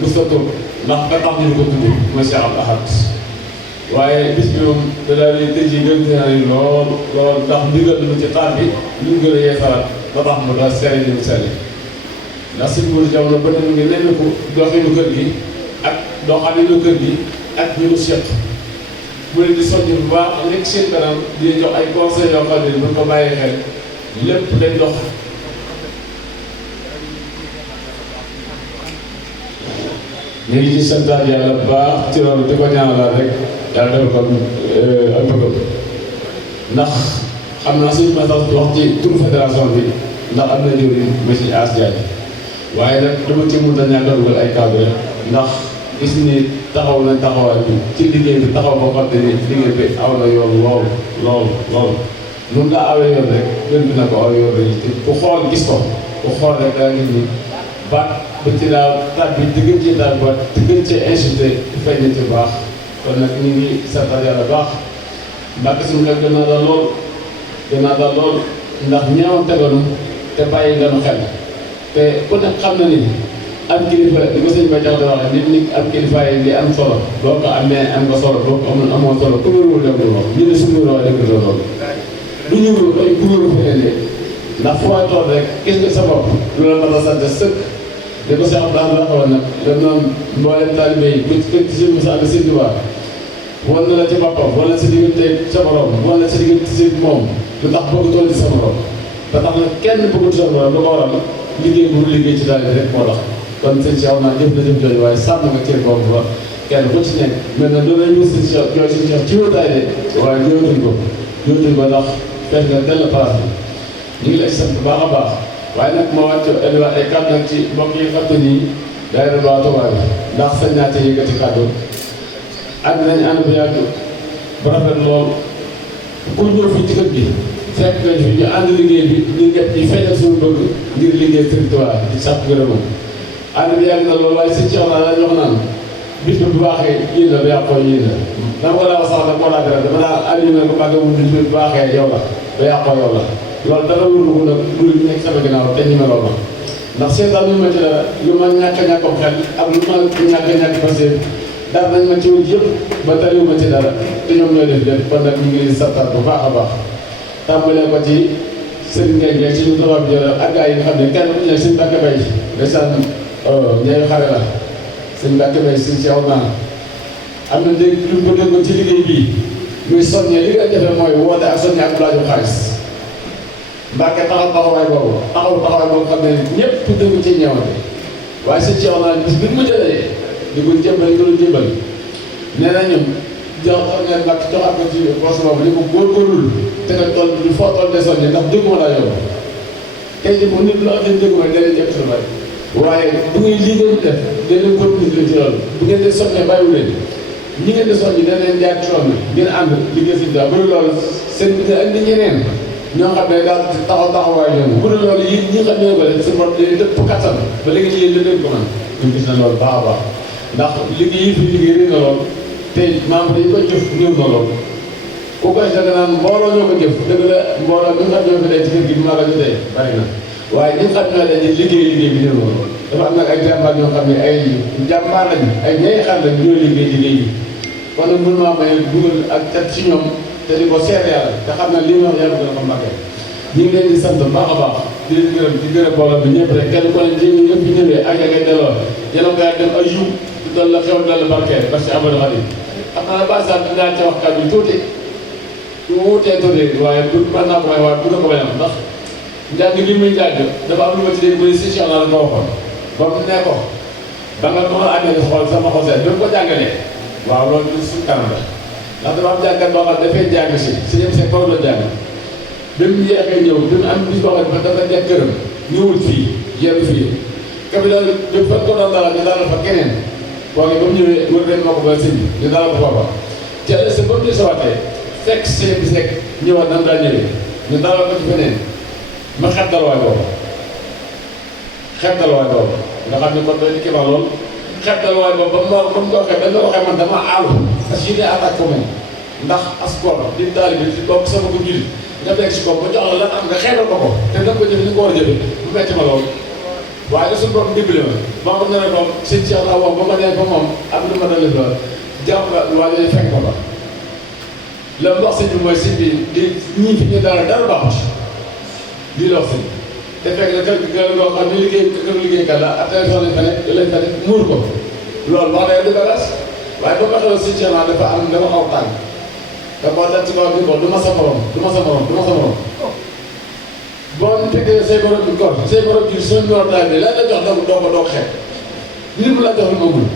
Moustapha ndax ba tax ñu ko tuddee mooy Cheikh Abdou Ahad waaye bis bi moom da daal di tëj yi gën a lool lool ndax ndigal lu ci taat bi ñu gën a yeesalaat ba tax mu daal seere ñu sell ndax suñu wër jamono ba ne ngi nemmeeku doxinu kër gi ak doxalinu kër gi ak ñu ko seq bu leen di soññ bu baax nekk seen kanam di jox ay conseils yoo xam ne bu ko bàyyee xel lépp day dox. ñu ngi ci santaat yàlla bu baax ci loolu di ko ñaanalaat rek yàlla defal ko ak bëggam ndax xam naa suñu message wax ci turu fédération bi ndax am na jëwriñ monsieur As Diagne waaye nag dama ci mën a ñàkk a dugal ay kàddu rek ndax gis ni taxaw nañ taxawaay bi ci liggéey bi taxaw boo xam ne ni liggéey bi aw na yoon lool nun laa awee yoon rek gën dina ko aw yoon rek ku xool gis ko ku xool rek daa ngi ni ba ci daaw taat bi di gën ci daal ba di gën ci insulté feeñ ci baax kon nag ñu ngi santal yàlla baax mbàkk suñu xel gën naa daal lool ndax ñaawoon tegoonu te bàyyi nga nu xel te ku nekk xam na ni am kilifa di ko sëñ ba jaxte waxee nit am kilifa yi li am solo boo ko amee am nga solo boo ko amul amoo solo ku wérul dem lu wax ñu ne suñu wéroo dëgg la loolu du ñu ay kuréelu feneen ndax fu waay tool rek gis nga sa bopp loolu la ma sant sëkk di ko Cheikh Abdou Ahad waxoon nag da noonu mboolem taalibe yi ku ci si Moussa ak Sëñ Tuubaa wan na la ci boppam wala sa diggante sa borom wala sa diggante si moom lu tax bëgg tool ci sa morom ba tax na kenn bëggul sa morom lu ko waral liggéey bu liggéey ci daal rek moo tax kon sëñ Cheikh naa jëf na jëf jooju waaye sàmm nga cër boobu ba kenn ku ci nekk mel na loolu la ñu sëñ Cheikh jooy sëñ Cheikh ci wóotaay de waaye ñëwatuñ ko ndax fees nga dell place bi ñu ngi lay sant bu baax a baax waaye nag ma wàcc ay kàddu nag ci mbokk yi xam te nii daayira waa Touba bi ndax sañ naa ci yëkkati kàddu ànd nañ ànd bu yàgg ba rafet lool ku ñëw fii ci kër gi fekk nga fi ñu ànd liggéey bi ñu ñëpp ñu feeñal suñu bëgg ngir liggéey Sëriñ Tuubaa di sàpp gërëmam ànd bi yàgg na loolu waaye sëñ Cheikh naa la wax naan bis bi bu baaxee yéen la bu yàqoo yéen la dama ko laa wax sax nag moo laa dara dama daa ànd na ko màgg mu bis bi bu baaxee yow la bu yàqoo yow la loolu dara wóorul ko nag lu nekk sama ginnaaw te ñu meloo ma ndax seetaan ñu ma ci dara lu ma ñàkk-ñàkkom xel ak lu ma ñàkk-ñàkk passé dara nañ ma ci wut yëpp ba tariwu ma ci dara te ñoom ñooy def lépp kon nag ñu ngi leen di santaat bu baax a baax tàmbalee ko ci sëriñ ngay ñeeg ci ñu tubaab bi jël ak gars yi nga xam ne kenn ku nekk suñu Mbàkke Bay ndeysaan ñeeyu xare la suñu Mbàkke Bay suñu sew naa am na dégg lu ko dégg ci liggéey bii muy soññee li nga jafe mooy woote ak soññee ak laaju xaalis Mbàkke taxawaay boobu xam ne ñëpp dëgg ci ñeewante waaye sëñ Cheikh naa bis bi mu jëlee di ko jëmbal nga lu jëmbal nee na ñun jox ngeen Mbàkke joxaat ko ci poche boobu li ko góorgóorlu te nga tool bi foo tool de soññe ndax dégguma daa yow tey jii moom nit lu am leen dégguma danañ jëpp sa bari waaye bu ngay lii ngeen def danañ continuer ci loolu bu ngeen di soññee bàyyiwu leen ñi ngeen di soññi danañ jaar ci yoon bi ngeen ànd liggéey si daa bëri loolu seen bi ak ni ñeneen ñoo xam ne daal taxawaay yoon bu dul loolu yéen ñi xam ne ko def suñu bopp dañuy dëpp kattan ba léegi yéen la leen ko mën ñu gis na loolu baax a baax ndax liggéey yi fi liggéey rek na lool te membre yi koy jëf néew na lool ku koy da nga naan mbooloo ñoo ko jëf dëgg la mbooloo ñu xam ñoo ko day ci kër gi maa la ñu tey bari na waaye ñi xam ñoo dañuy liggéey bi néew na lool dafa am nag ay jàmbaar ñoo xam ne ay jàmbaar lañ ay ñay xam lañ ñoo liggéey bi kon nag mën maa may dugal ak cat ci ñoom te di ko seet yàlla te xam naa li ñu wax yàlla dina ko mbàkkee ñu ngi leen di sant baax a baax di leen gërëm di gërëm mbooloo bi ñëpp rek kenn ku ne jéego yëpp ñu ñëwee ak ngay delloo yéen a koy dem ay yiw di doon la xew dal la barkeel parce que Amadou Khadim xam naa ba sax dinaa ci wax kàddu tuuti su ma wutee tuuti waaye du mën naa ko may waaye du ko bañ am ndax njàng gi muy njàng dafa am lu ma ci dégg muy si Cheikh la ko waxoon ba mu ne ko ba nga mën a amee xool sama xosee bi mu ko jàngalee waaw loolu du suñu kanam la ndax dafa am jàngat boo xam ne dafay jàng si ñoom seen kaw la jàng bi mu yeexee ñëw bi mu am bis boo xam ne dafa nekk këram ñëwul fii yenn fii capital bi fa ko doon dalal ñu dalal fa keneen kooku ba mu ñëwee wër leen moo ko ba sëñ bi ñu dalal ko foofa te sa ba mu ñu sawaatee fekk seen bis rek ñëwaat nan daa ñëwee ñu dalal ko ci feneen ma xeeb dalwaay boobu nga xam ne kon doy ni kibaar lool xeeb dalwaay boobu ba mu ko waxee dañ la waxee man dama aalu parce que attaque ko may ndax asport di taalibe di bokk sama ko julli nga nekk si ko ba jox la lan am nga xeebal ko te da nga ko jëfe ni ko war a jëfe bu metti ma lool waaye suñu borom dimbali ma ma ne la moom sëñ Cheikh naa wax ba ma nee ba moom am lu ma dal def lool jàpp waa yooyu fekk ko ba la mu wax sëñ bi mooy sëñ bi di ñii fi ñu dara baaxut lii la wax sëñ te fekk na kër gi loo xam ne liggéeykat la ab téléphone lañ fa nekk muur ko loolu wax dëgg du bagaas waaye ba ma xelal sëñ Cheikh naa dafa xaw tàng da koo dal ci kaw bi ko du ma sa morom boo fekkee say borom bi góor say borom bi suñu ñor daal bi lan la jox doo ko xeeb li mu la jox lu moomul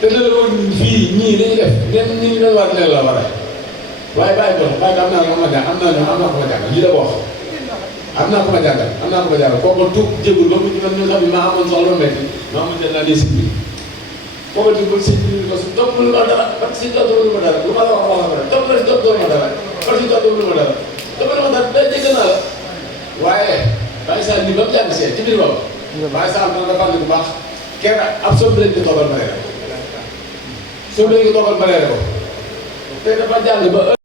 te la woon fii ñii li ñu def ñi ñu doon war ne la war a waaye bàyyi ko am naa ko ma jàngal lii la ko wax am naa ko ma jàngal kooku tuub jégul ba mu ñu xam ne maa amoon soxla metti maa amoon naa des bi kooku di bul sëñ bi ko su toppul ma dara parce que toppul ma dara lu ma la wax ma dara toppul ma dara parce que toppul ma dara day jégg naa la waaye Baye Sall nii ba mu jàng see ci biir boobu Baye Sall man nga fàttali bu baax kenn ab soble lañ ko toogal ma reere ko te dafa jàng ba